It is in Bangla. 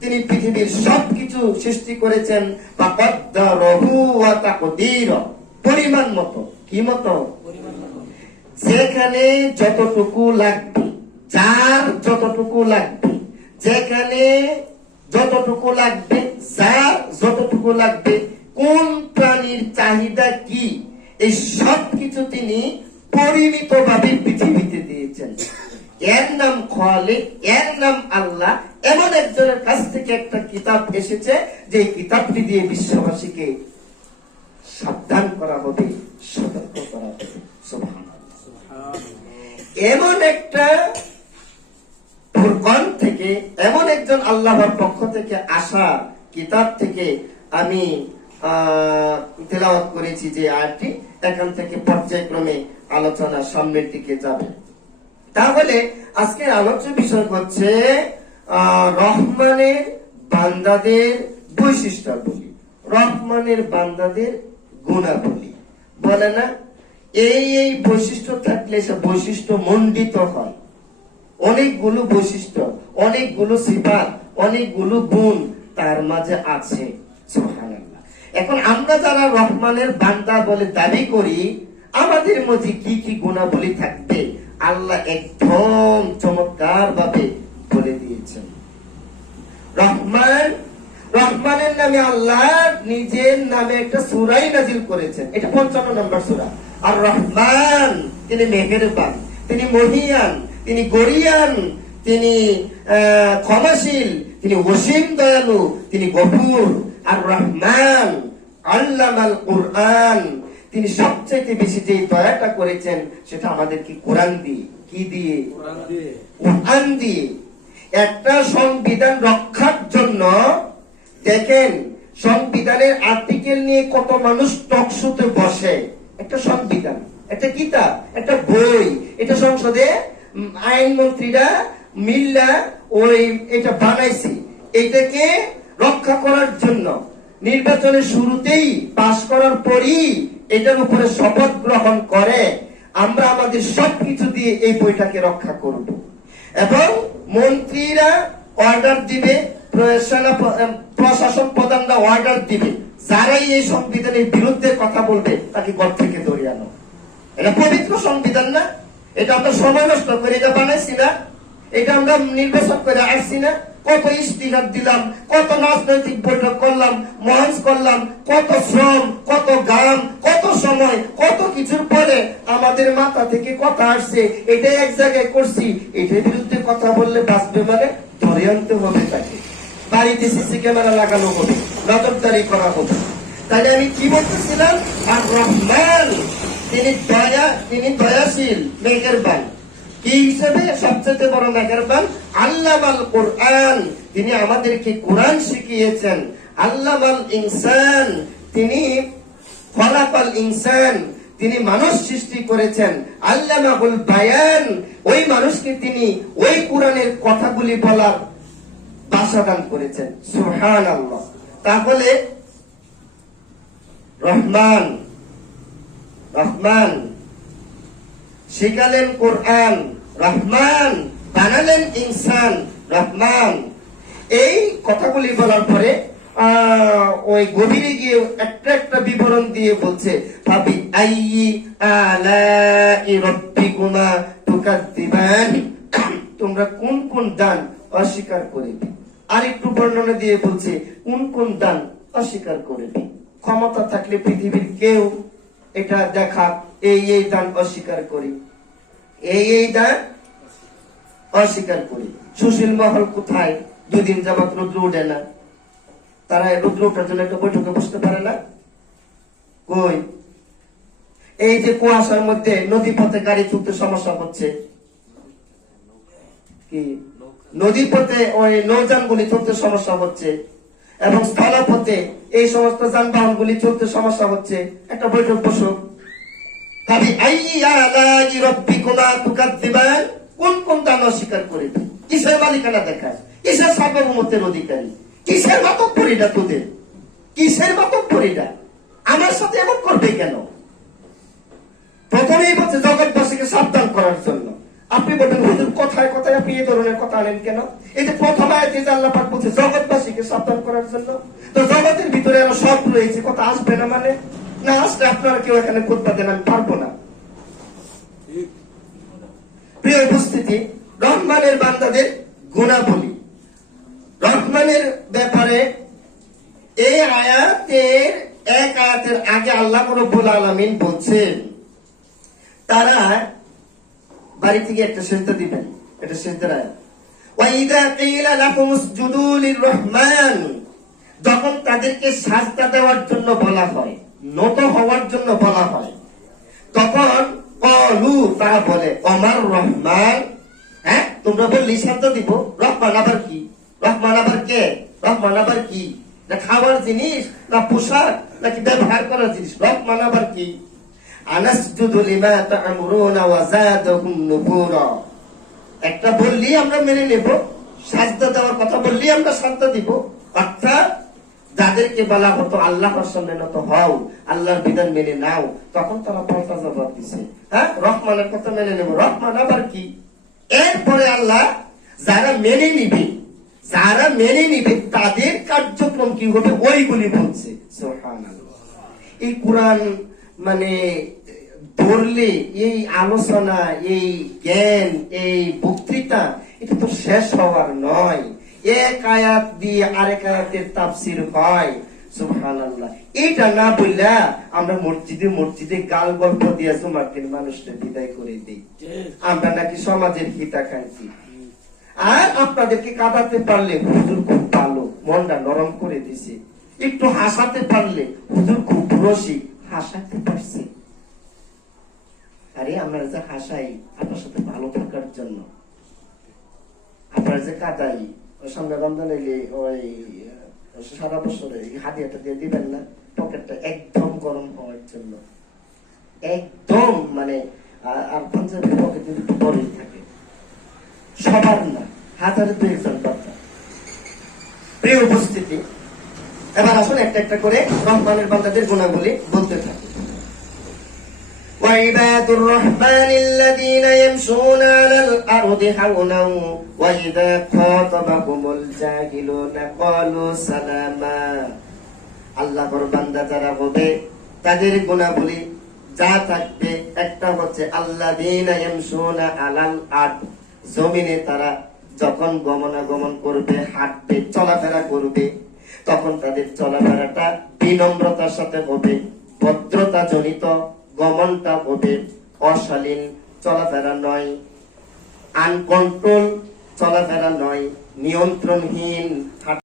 তিনি পৃথিবীর সবকিছু সৃষ্টি করেছেন পরিমাণ মতো। কি মতো? যেখানে যতটুকু লাগবে, যার যতটুকু লাগবে, যেখানে যতটুকু লাগবে, যার যতটুকু লাগবে, কোন প্রাণীর চাহিদা কি, এই সব কিছু তিনি পরিমিতভাবে পৃথিবীতে দিয়েছেন। এর নাম খালিক, এর নাম আল্লাহ। এমন একজনের কাছ থেকে একটা কিতাব এসেছে যে কিতাবটি দিয়ে বিশ্ববাসীকে সাবধান করা হবে, সতর্ক করা হবে। সুবহানাল্লাহ। এমন একটা ফুরকান থেকে, এমন একজন আল্লাহর পক্ষ থেকে আসা কিতাব থেকে আমি তেলাওয়াত করেছি যে আয়াতটি। এখান থেকে পর্যায়ক্রমে আলোচনা সামনের দিকে যাবে। তাহলে আজকে আলোচ্য বিষয় হচ্ছে রহমানের বান্দাদের বৈশিষ্ট্যাবলী, রহমানের বান্দাদের গুণাবলী। বলে না, এই বৈশিষ্ট্য থাকলে সে বৈশিষ্ট্য মণ্ডিত হয়। অনেকগুলো বৈশিষ্ট্য, অনেকগুলো সিফাত, অনেকগুলো গুণ তার মাঝে আছে। সুবহানাল্লাহ। এখন আমরা যারা রহমানের বান্দা বলে দাবি করি, আমাদের মধ্যে কি কি গুণাবলী থাকবে আল্লাহ একদম চমৎকার ভাবে বলে দিয়েছেন। রহমান, রহমানের নামে আল্লাহ নিজের নামে একটা সূরাই নাজিল করেছেন। এটা 55 নম্বর সূরা। আর রহমান তিনি মেহেরবান, তিনি মহিয়ান, তিনি গরিয়ান, তিনি ক্ষমাশীল, তিনি অসীম দয়ালু, তিনি গফুর। আর রহমান আল্লামাল কুরআন, তিনি সবচেয়ে বেশি যে দয়াটা করেছেন সেটা আমাদেরকে কোরআন দিয়ে। কি দিয়ে? কোরআন দিয়ে। একটা সংবিধান রক্ষার জন্য দেখেন, সংবিধানের আর্টিকেল নিয়ে কত মানুষ টকশোতে বসে। একটা সংবিধান, একটা কিতাব, একটা বই, এটা সংসদে আইনমন্ত্রীরা মিল্লা এটা বানাইছে। এটাকে রক্ষা করার জন্য নির্বাচনের শুরুতেই পাশ করার পরই এটার উপরে শপথ গ্রহণ করে আমরা আমাদের সবকিছু দিয়ে এই বইটাকে রক্ষা করব। এবং মন্ত্রীরা অর্ডার দিবে, প্রশাসন প্রধানরা অর্ডার দিবে, যারাই এই সংবিধানের বিরুদ্ধে কথা বলবে তাকে ঘর থেকে ধরিয়ে আনো। এটা পবিত্র সংবিধান না? এটা আমরা সময় নষ্ট করে এটা বানাইছি না? এটা আমরা নির্বাচন করে আসছি না? কত ইস্তিহার দিলাম, কত রাজনৈতিক বৈঠক করলাম, মঞ্চ করলাম, কত শ্রম, কত গান, কত সময়, কত কিছুর পরে আমাদের মাথা থেকে কথা আসছে, এটা এক জায়গায় করছি, এটার বিরুদ্ধে কথা বললে বাঁচবে মানে ধরে আনতে হবে তাকে, বাড়িতে সিসি ক্যামেরা লাগানো হবে, নজরদারি করা হবে। তাহলে আমি কি বলতেছিলাম? আর রহমান তিনি দয়াশীল, মেহেরবান। কি হিসেবে? সবচেয়ে বড় মেহেরবান আল্লামাল কুরআন, তিনি আমাদেরকে কোরআন শিখিয়েছেন। আল্লামাল ইনসান, তিনি খলাকাল ইনসান, তিনি মানুষ সৃষ্টি করেছেন। আল্লামাহুল বায়ান, ওই মানুষকে তিনি ওই কোরআনের কথাগুলি বলার ভাষা দান করেছেন। সুবহানাল্লাহ। তাহলে রহমান, রহমান শিখালেন কোরআন, রহমান বানালেন ইনসান, রহমান। এই কথাগুলি বলার পরে ওই গভীরে গিয়ে একটা একটা বিবরণ দিয়ে বলছে, ফাবি আইয়ি আলাই রাব্বিকুমা তুকাযযিবান, তোমরা কোন কোন দান অস্বীকার করবে। আর একটু বর্ণনা দিয়ে বলছে কোন কোন দান অস্বীকার করবে। ক্ষমতা থাকলে পৃথিবীর কেউ এটা দেখা, এই দান অস্বীকার করি, এই দান অস্বীকার করি। সুশীল মহল কোথায়? 2 দিন যাবত রুদ্র উঠে না, তারা রুদ্র ওঠার জন্য একটা বৈঠকে বসতে পারে না। কই? এই যে কুয়াশার মধ্যে নদী পথে গাড়ি চলতে সমস্যা হচ্ছে, কি নদী পথে ওই নৌযানগুলি চলতে সমস্যা হচ্ছে, এবং স্থলপথে এই সমস্ত যানবাহন গুলি চলতে সমস্যা হচ্ছে, একটা বৈঠক বসুক। কোন কোন দান অস্বীকার করবে? কিসের মালিকানা দেখায়? কিসের সার্বভৌমত্বের অধিকারী? কিসের মাতব্বরীটা তোদের? কিসের মাতব্বরীটা? আমার সাথে এমন করবে কেন? প্রথমেই বলছে জগৎবাসীকে সাবধান করার জন্য। আপনি বলবেন হুজুর কথায় কথায় আপনি এই ধরনের কথা আনেন কেন? এই যে প্রথম আয়াতে যে আল্লাহ পাক বলছে জগৎবাসীকে সাবধান করার জন্য, তো জগতের ভিতরে আরো সব রয়েছে, কথা আসবে না মানে? না আসলে আপনারা কেউ এখানে খুতবা দেন, আমি পারবো না। প্রিয় উপস্থিতি, রহমানের বান্দাদের গুণাবলী, রহমানের ব্যাপারে এই আয়াতের এক আয়াতের আগে আল্লাহ রাব্বুল আলামিন বলছেন তারা বাড়ি থেকে একটা সেজদা দিবেন, এটা সেজদার আয়াত। ওয়াইদা কিলা লাকুম উসজুদু লিররহমান, যখন তাদেরকে সাজদা দেওয়ার জন্য বলা হয়, নত হওয়ার জন্য বলা হয়, তখন ক্বালু, তারা বলে ওমার রহমান, হ্যাঁ তোমরা বললি সাজদা দিব, রহমান আবার কি? রহমান আবার কে? রহমান আবার কি? না খাবার জিনিস, না পোশাক, নাকি ব্যবহার করার জিনিস? রহমান আবার কি? আনাসজুদু লিমা তা'মুরুনা ওয়া যাদাহুম নুফুরা, একটা বললি আমরা মেনে নেব, সাজদা দেওয়ার কথা বললি আমরা সাজদা দিব। অর্থাৎ যাদেরকে বলা হতো আল্লাহর সামনে নত হও, আল্লাহর বিধান মেনে নাও, তখন তারা পাল্টা জবাব দিছে, হ্যাঁ রহমানের কথা মেনে নেব, রহমান আবার কি? এরপরে আল্লাহ যারা মেনে নিবে, যারা মেনে নিবে তাদের কার্যক্রম কি হবে ওইগুলি বলছে। সুবহানাল্লাহ। এই কোরআন মানে ধরলে এই আলোচনা, এই জ্ঞান, এই বক্তৃতা, এটা তো শেষ হওয়ার নয়। এক আয়াত দিয়ে আরেক আয়াতের তাফসীর হয়। সুবহানাল্লাহ। এটা না বললা আমরা মসজিদে মসজিদে গাল গল্প দিয়ে জুমার দিন মানুষকে বিদায় করে দিই, আমরা নাকি সমাজের হিতাকাঙ্ক্ষী। আর আপনাদেরকে কাঁদাতে পারলে হুজুর খুব ভালো, মনটা নরম করে দিছে। একটু হাসাতে পারলে হুজুর খুব রসিক, হাসাতে পারছে। আরে আমরা যে হাসাই আপনার সাথে ভালো থাকার জন্য, আপনার যে কাঁদাই, ওই সামনে রমজান এলে ওই সারা বছরে হাদিয়াটা দিয়ে দিবেন না, পকেটটা একদম গরম হওয়ার জন্য, একদম মানে। আর পাঞ্জাবের পকেট কিন্তু একটু বড়ই থাকে, সবার না, হাজারে 2-1 কথা। প্রিয় উপস্থিতি, এবার আসুন একটা একটা করে রহমানের বান্দাদের গুণাবলী বলতে থাকি। وعباد الرحمن الذين يمشون على الأرض هونا وإذا خاطبهم الجاهلون قالوا سلاما। আল্লাহর বান্দা যারা হবে তাদের গুণাবলী যা থাকবে, একটা হচ্ছে আল্লাযীনা ইয়ামশুনা আলাল আরদ, জমিনে তারা যখন গমনাগমন করবে, হাঁটবে, চলাফেরা করবে, তখন তাদের চলাফেরাটা বিনম্রতার সাথে হবে, ভদ্রতা জনিত গমনটা হবে, অশালীন চলাফেরা নয়, আনকন্ট্রোল চলাফেরা নয়, নিয়ন্ত্রণহীন